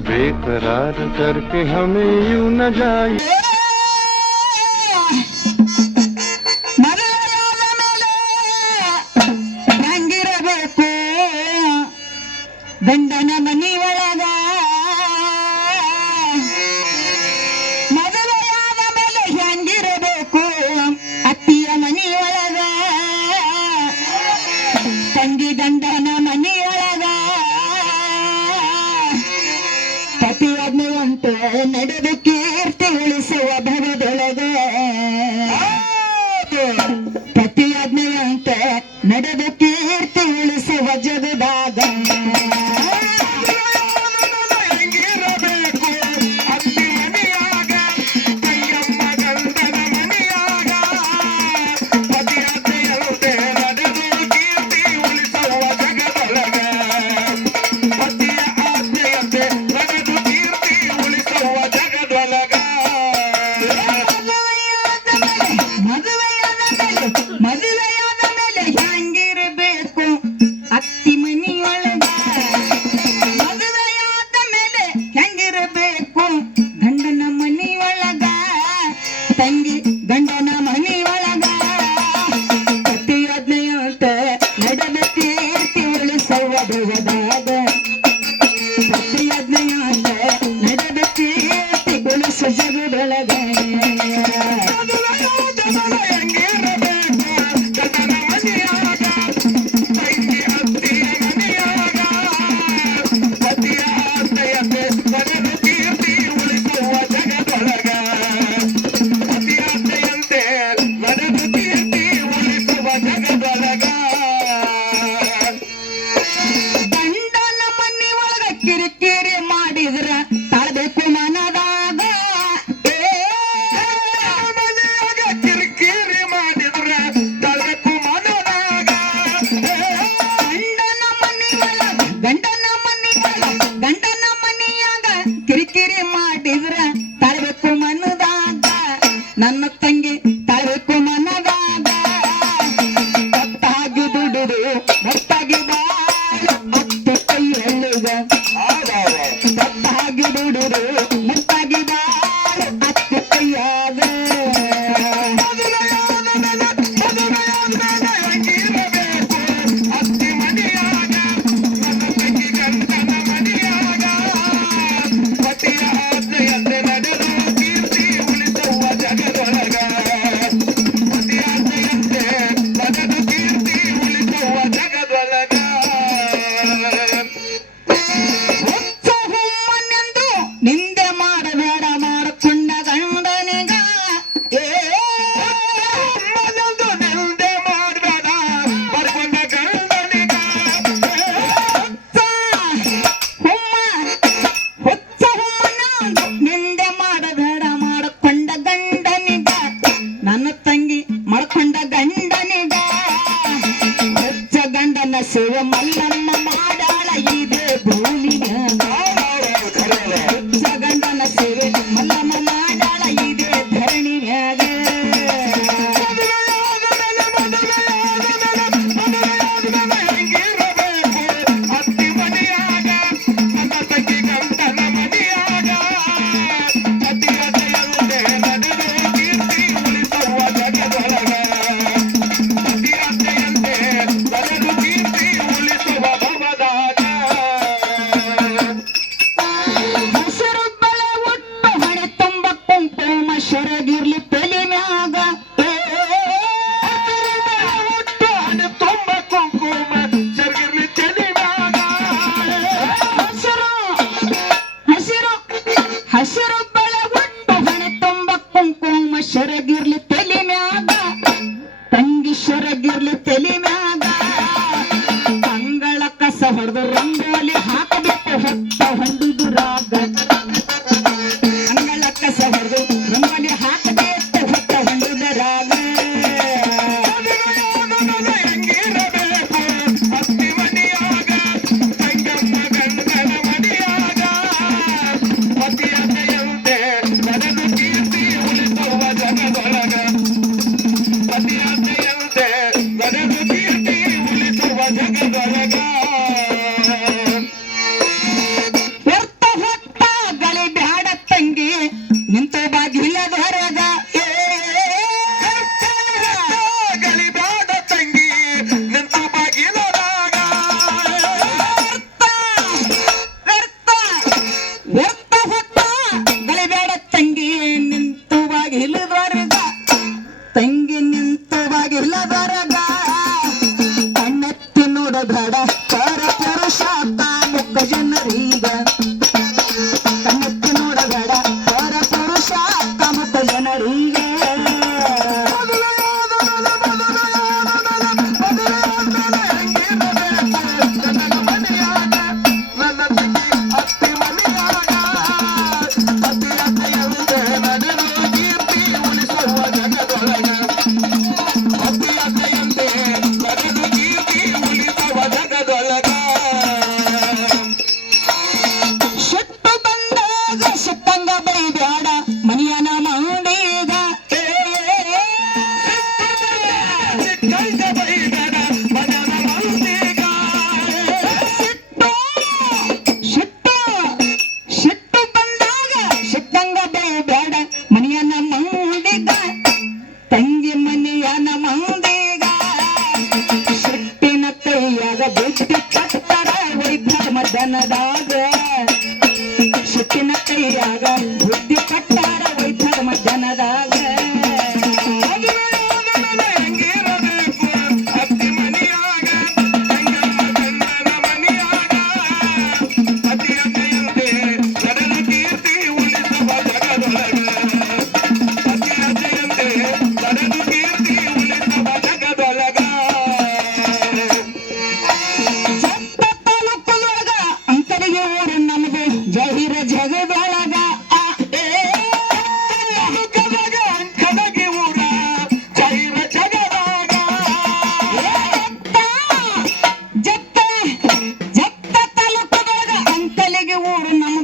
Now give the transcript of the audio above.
बेकरार करके हमें यूं न जाए ಹೆಂಗಿರಬೇಕು ಗಂಡನ ಮನಿ ಒಳಗ ಮದುವೆಯಾದ ಮೇಲೆ ಹೆಂಗಿರಬೇಕು ಅತ್ತಿಯ ಮನಿ ಒಳಗ ತಂಗಿ ಗಂಡನ ಮನಿಯೊಳಗ ಪತಿಯನ್ನುವಂತೆ ನಡೆದು ಕೀರ್ತಿ ಉಳಿಸುವ ಭವದೊಳಗ ಪತಿಯಜ್ಞೆಯಂತೆ ನಡೆದು ಕೀರ್ತಿ ಉಳಿಸುವ ಜಗದಾಗ ಮದುವೆಯಾದ ಮೇಲೆ ಹೆಂಗಿರಬೇಕು ಅತ್ತಿ ಮನಿಯೊಳಗ ಮದುವೆಯಾದ ಮೇಲೆ ಹೆಂಗಿರಬೇಕು ಗಂಡನ ಮನಿಯೊಳಗ ತಂಗಿ ಗಂಡನ ಮನಿಯೊಳಗ ಪತಿಯಜ್ಞೆಯಂತೆ ನಡೆದ ಕೀರ್ತಿ ಉಳಿಸುವ ಭವದಾಗ ಪತಿಯಜ್ಞೆಯಂತೆ ನಡೆದ ಕೀರ್ತಿ ಉಳಿಸುವ ಜಗದೊಳಗ ಕಿರಿಕಿರಿ ಮಾಡಿದ್ರ ತಾಳ್ಬೇಕು ಮನದಾಗ ಕಿರಿಕಿರಿ ಮಾಡಿದ್ರ ತಾಳ್ಬೇಕು ಮನದಾಗ ಗಂಡನ ಮನಿಯಾಗ ಕಿರಿಕಿರಿ ಮಾಡಿದ್ರ ತಾಳ್ಬೇಕು ಮನದಾಗ ನನ್ನ ತಂಗಿ ತಾಳ್ಬೇಕು ಮನದಾಗ ಹೊತ್ತಾಗಿ ದುಡಿದು ಹೊತ್ತಾಗಿ ಬಾಳು ಅತ್ತು ಕೈ ಎಳ್ಳುಗ ಹೊತ್ತಾಗಿ ದುಡಿದು ಮುತ್ತಾಗಿ ಬಾಳು ಅತ್ತು ಕೈಯಾಗ ಅತ್ತಿ ಮನಿಯಾಗ ನನ್ನ ತಂಗಿ ಗಂಡನ ಮನಿಯಾಗ ಪತಿಯ ಆಜ್ಞೆಯಂತೆ ನಡೆದು ಕೀರ್ತಿ ಉಳಿಸುವ ಜಗದೊಳಗ ಪತಿಯ ಆಜ್ಞೆಯಂತೆ ನಡೆದು ಕೀರ್ತಿ ಉಳಿಸುವ ಜಗದೊಳಗ ಹುಮ್ಮನೆಂದು ನಿಂದೆ ಮಾಡಬೇಡ ಮಾಡಿಕೊಂಡ ಗಂಡನಿಗ ಹುಮ್ಮನೆಂದು ನಿಂದೆ ಮಾಡಬೇಡ ಮಾಡಿಕೊಂಡ ಗಂಡನಿಗ ಹುಮ್ಮನೆಂದು ನಿಂದೆ ಮಾಡಬೇಡ ಮಾಡಿಕೊಂಡ ಗಂಡನಿಗ ನನ್ನ ತಂಗಿ ಮಾಡ್ಕೊಂಡ ಗಂಡನಿಗ ಹುಚ್ಚ ಗಂಡನ ಸೇವೆ ಮಲ್ಲಮ್ಮ ಮಾಡಾಳ ಇದೆ ಭೂಮಿಯಾಗ ಹುಚ್ಚ ಗಂಡನ ಸೇವೆ ಮಲ್ಲಮ್ಮ ಮಾಡಾಳ ಇದೆ ಧರಣಿಯಾಗ ಅತ್ತಿ ಮನಿಯಾಗ ನನ್ನ ತಂಗಿ ಗಂಡನ ಮನಿಯಾಗ ಪತಿಯ ದಯವಿದೆ ನಡೆದು ಕೀರ್ತಿ ಉಳಿಸುವ ಜಗದೊಳಗ ಪತಿಯ ದಯಂತೆ ನಡೆದು ಕೀರ್ತಿ ಉಳಿಸುವ ಭವದಾಗ ಹಸಿರು ಬಳೆ ಒಟ್ಟು ಹಣೆ ತುಂಬ ಕುಂಕುಮ ಶರಗಿರ್ಲಿ ತಲೆ ಮ್ಯಾಗ ಒಟ್ಟು ಹಣೆ ತುಂಬ ಕುಂಕುಮ ಶರಗಿರ್ಲಿ ತಲೆ ಮ್ಯಾಗ ಹಸಿರು ಬಳೆ ಒಟ್ಟು ಹಣೆ ತುಂಬ ಕುಂಕುಮ ಶರಗಿರ್ಲಿ ತಲೆ ಮ್ಯಾಗ ತಂಗಿ ಶರಗಿರ್ಲಿ ತಲೆ ಮ್ಯಾಗ ಅಂಗಳ ಕಸ ಹೊಡೆದು ರಂಗೋಲಿ ಹಾಕಬೇಕು ಹೊತ್ತ ಹೊಂದುದುರಾಗ ಅಂಗಳ ಕಸ ಹೊಡೆದು ರಂಗೋಲಿ ಹಾಕಬೇಕು ಹೊತ್ತ ಹೊಂದುದರಾಗ ಹೆಂಗಿರಬೇಕು ಅತ್ತಿ ಮನಿಯಾಗ ತಂಗಮ್ಮ ಗಂಡನ ಮನಿಯಾಗ ಪತಿಯ ದಯವಿದೆ ನಡೆದು ಕೀರ್ತಿ ಉಳಿಸುವ ಜಗದೊಳಗ ಪತಿಯ ದಯವಿದೆ ನಡೆದು ಕೀರ್ತಿ ಉಳಿಸುವ ಜಗದೊಳಗ ವ್ಯರ್ಥ ಮನದಾಗ ಬುದ್ಧಿ ಕಟ್ಟಾರ ವೈಧರ್ಮ ಜನದಾಗ ಹೆಂಗಿರಬೇಕು ಅತ್ತಿ ಮನಿಯಾಗ ಗಂಗಮ್ಮ ಗಂಡನ ಮನಿಯಾಗ ಅತಿಯ ಜಯಂತೆ ನಡೆದ ಕೀರ್ತಿ ಉಳಿಸುವ ಜಗದೊಳಗ ಅತಿಯ ಜಯಂತೆ ನಡೆದು ಕೀರ್ತಿ ಉಳಿಸುವ ಜಗದೊಳಗ ಚಟ್ಟ ತಾಲೂಕದೊಳಗ ಅಂತರಿಗೆ ಊರು ನಮ್ದು ಜಹಿರ ಜಗದೊಳಗ ತಾಲೂಕದಾಗ ಅಂಕದಗಿ ಊರ ಜೈರ ಜಗದಾಗ ಜತ್ತ ಜತ್ತ ತಾಲೂಕದೊಳಗ ಅಂತಲಿಗೆ ಊರು ನಮ್ಮ